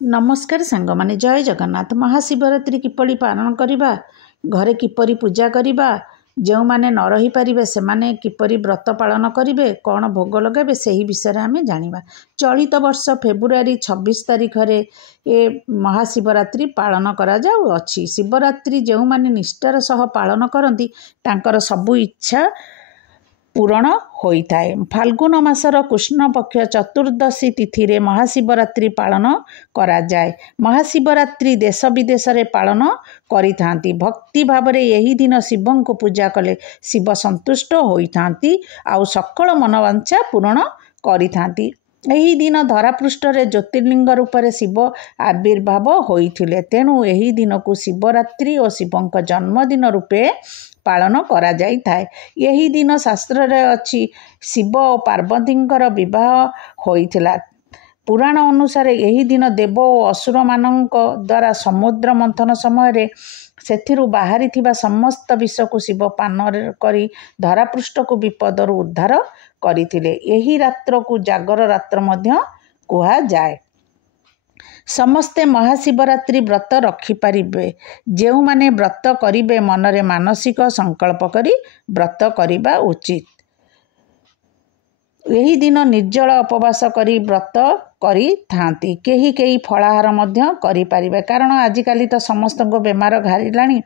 नमस्कार सांग माने जय जगन्नाथ। महाशिवरात्रि किपरि पालन करिबा, घरे किपरि पूजा करिबा, जो माने न रही पारिबे से माने किपरि व्रत पालन करिबे, कौन भोग लगाबे सेही विषय आमे जानिबा। चलित वर्ष फेब्रुआरी 26 तारिख रे ए महाशिवरात्रि पालन करा जाउ अछि। शिवरात्रि जो माने निष्ठार सह पालन करती तांकर सबु इच्छा पूरण होइथाए। फाल्गुन मासर कृष्ण पक्ष चतुर्दशी तिथि रे महाशिवरात्रि पालन करा जाए। महाशिवरात्रि देश विदेश रे पालन करिथांती। भक्ति भाव रे यही दिन शिवं को पूजा कले शिव संतुष्ट होइथांती आउ सकल मनोवांछा पूर्ण करिथांती। एही दिन धरापृष्ठ रे ज्योतिर्लिंग रूप रे शिव आविर्भाव होइथिले, तेणु एही दिन को शिवरात्रि और शिवंक जन्मदिन रूपे पालन करा जाई थाए। यही दिन शास्त्र रे अछि शिव और पार्वतींकर विवाह होइथिला। पुराण अनुसार यही दिन देव और असुर मानक द्वारा समुद्र मंथन समय रे सेथिरु बाहरी थिबा समस्त विष को शिव पान करी धरापृष्ठ को विपदर उद्धार करिथिले। एही रात्र को जागर रात्र मध्य कुहा जाए। समस्ते महाशिवरात्रि व्रत रखिपारे। जो माने व्रत करिबे मनरे मानसिक संकल्प करी व्रत करिबा उचित। यही दिन निर्जल उपवास करी व्रत करी थांती। केही केही फलाहार मध्य करि पारिबे, कारण आजिकाली तो समस्त को बेमार घारिलाणी,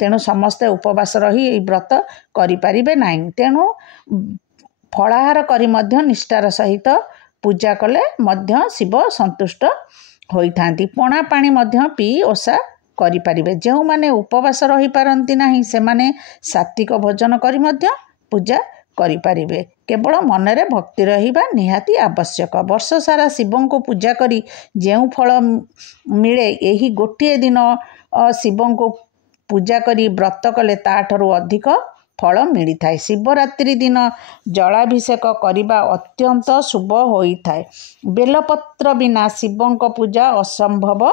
तेणु समस्ते उपवास रही ए व्रत करि पारिबे नाही। तेणु फलाहार करी मध्य निष्ठार सहित पूजा कले मध्य शिव संतुष्ट होइथांती। पणा पानी मध्य पी ओषा करि पारिबे। जो माने उपवास रही पारंती नाही से माने सात्विक भोजन करी मध्य पूजा करि पारिबे। केवल मनरे भक्ति रहिबा निहाती आवश्यक। वर्ष सारा शिवं को पूजा करी जेउ फल मिले एही गोटिए दिन शिवं को पूजा करी व्रत कले ताठरू अधिक फल मिली थाए। शिवरात्रि दिन जलाभिषेक करिबा अत्यंत शुभ होइथाए। बेलपत्र बिना शिवं को पूजा असंभव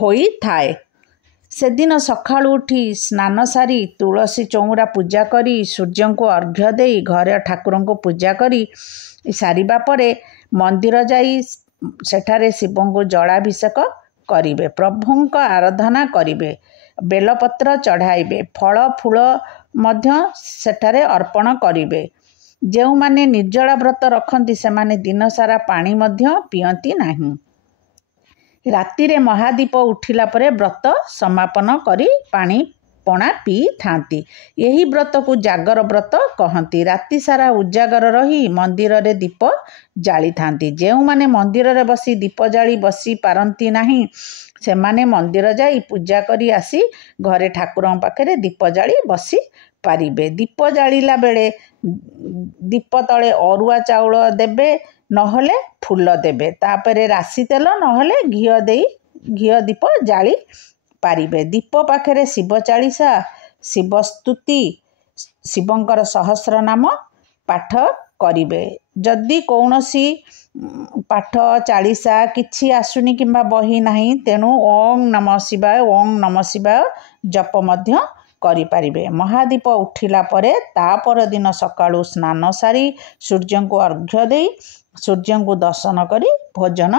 होइथाए। से दिन सकाळु उठी स्नान सारी तुलसी चौरा पूजा करी सूर्य को अर्घ्य देई घरे ठाकुर को पूजा करी सारिबा परे मंदिर जाई सेठारे शिवं को जलाभिषेक करिबे, प्रभुंक आराधना करिबे, बेलपत्र चढ़ाइबे, फल फूल मध्य सेठारे अर्पण करिबे। जो माने निर्जला व्रत रखती से माने दिन सारा पानी मध्य पियंती नाही। राति रे महादीप उठिला परे व्रत समापन करी पानी पणा पी थांती। यही व्रत को जागर व्रत कहती। राति सारा उजागर रही मंदिर रे दीप जाली थांती। जो माने मंदिर रे बसी दीप जाली बसी पारंती नाही से माने मंदिर जाई पूजा करी आसी घरे ठाकुर पाखे दीप जाली बसी पारिबे। दीप जालिला बेले दीप तले अरुआ चाउल देबे, नहले फूल देबे, तापरे राशि तेल नहले घिओ देई घिओ दीप जाली पारिबे। दीप पाखे शिव चालीसा, शिव स्तुति, शिवंकर सहस्र नाम पाठ करिबे। जदि कौनसी पाठ चालीसा किछि आसुनी किंबा बही नाही तेणु ओं नमः शिवाय ओं नमः शिवाय जप मध्य करि पारिबे। महादीप उठिला परे तापर दिन सकाळु स्नान सारी सूर्य को अर्घ्य देई सूर्य को दर्शन करी भोजन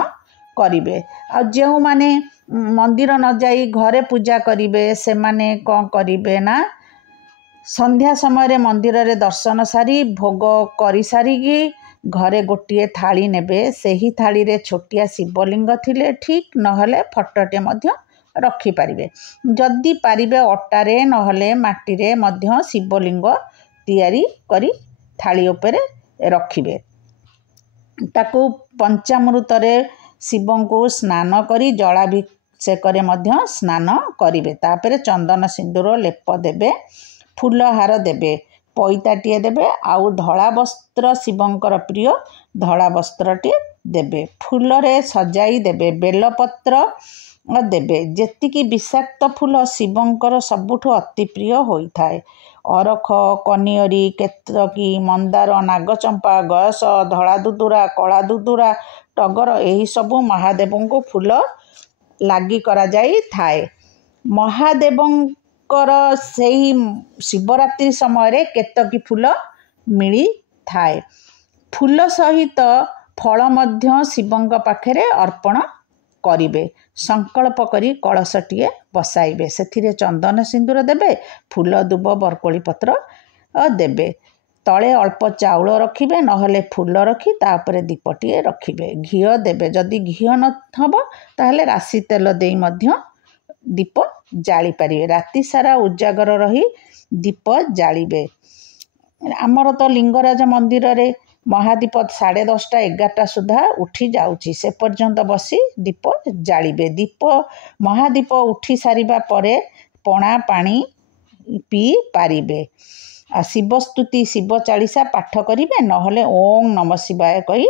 करिबे। आ जो माने मंदिर न जाई घरे पूजा करिबे से माने कौन करिबे ना संध्या समय रे मंदिर रे दर्शन सारी भोग करी सारी घरे गोटिए थाली नेबे। सेही थाली रे छोटिया शिवलिंग थिले ठीक नहले फटटे मध्य रखी पारिबे। जदि पारिबे अटारे नहले माटी रे मध्य शिवलिंग तैयारी करी थाली उपरे रखिबे। ताकू पंचामृत रे शिवं को स्नान करी जलाभिषेक रे मध्य स्नान करिबे। तापरे चंदन सिंदूर लेप देबे, फूल हार देबे, पैताटिए देबे, आउ धला वस्त्र शिवंकर प्रिय धला वस्त्रटे देबे, फूल रे सजाई देबे, बेलपत्र देबे। जेतिकी विषाक्त फूल शिवंकर सबुठु अति प्रिय होइथाए। अरख, कनियरी, केतकी, मंदार, नागचंपा, गयस, धला दुदुरा, कला दुदुरा, टगर एही सबु महादेवों को फूल लागी करा जाई थाए। महादेवंकर सेही शिवरात्रि समय रे केतकी फूल मिली थाए। फूल सहित फल मध्य शिवंक पाखरे अर्पण କରିବେ। ସଂକଳ୍ପ କରି କଳସଟିଏ ବସାଇବେ। ସେଥିରେ ଚନ୍ଦନ ସିନ୍ଦୁର ଦେବେ, ଫୁଲ ଦୁବ ବରକୋଳି ପତ୍ର ଦେବେ। ତଳେ ଅଳ୍ପ ଚାଉଳ ରଖିବେ, ନହେଲେ ଫୁଲ ରଖି ତା ଉପରେ ଦୀପଟିଏ ରଖିବେ। ଘିଅ ଦେବେ। ଯଦି ଘିଅ ନ ହେବ ତାହେଲେ ରାଶି ତେଲ ଦେଇ ମଧ୍ୟ ଦୀପ ଜାଳିପାରିବେ। ରାତି ସାରା ଉଜାଗର ରହି ଦୀପ ଜାଳିବେ। ଆମର ତ ଲିଙ୍ଗରାଜ ମନ୍ଦିରରେ ମହାଦୀପ 10:30 11ଟା ସୁଦ୍ଧା ଉଠି ଯାଉଛି। ସେ ପର୍ଯ୍ୟନ୍ତ ବସି ଦୀପ ଜାଳିବେ। ମହାଦୀପ ଉଠି ସାରିବା ପରେ ପଣା ପାଣି ପିଇ ପାରିବେ। ଶିବସ୍ତୁତି ଶିବ ଚାଳିଶା ପାଠ କରିବେ, ନହେଲେ ଓଁ ନମ ଶିବାୟ କହି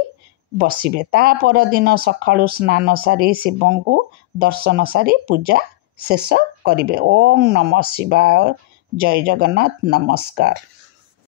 ବସିବେ। ତା ପରଦିନ ସକାଳୁ ସ୍ନାନ ସାରି ଶିବଙ୍କୁ ଦର୍ଶନ ସାରି ପୂଜା ଶେଷ କରିବେ। ଓଁ ନମ ଶିବାୟ। ଜୟ ଜଗନ୍ନାଥ। ନମସ୍କାର।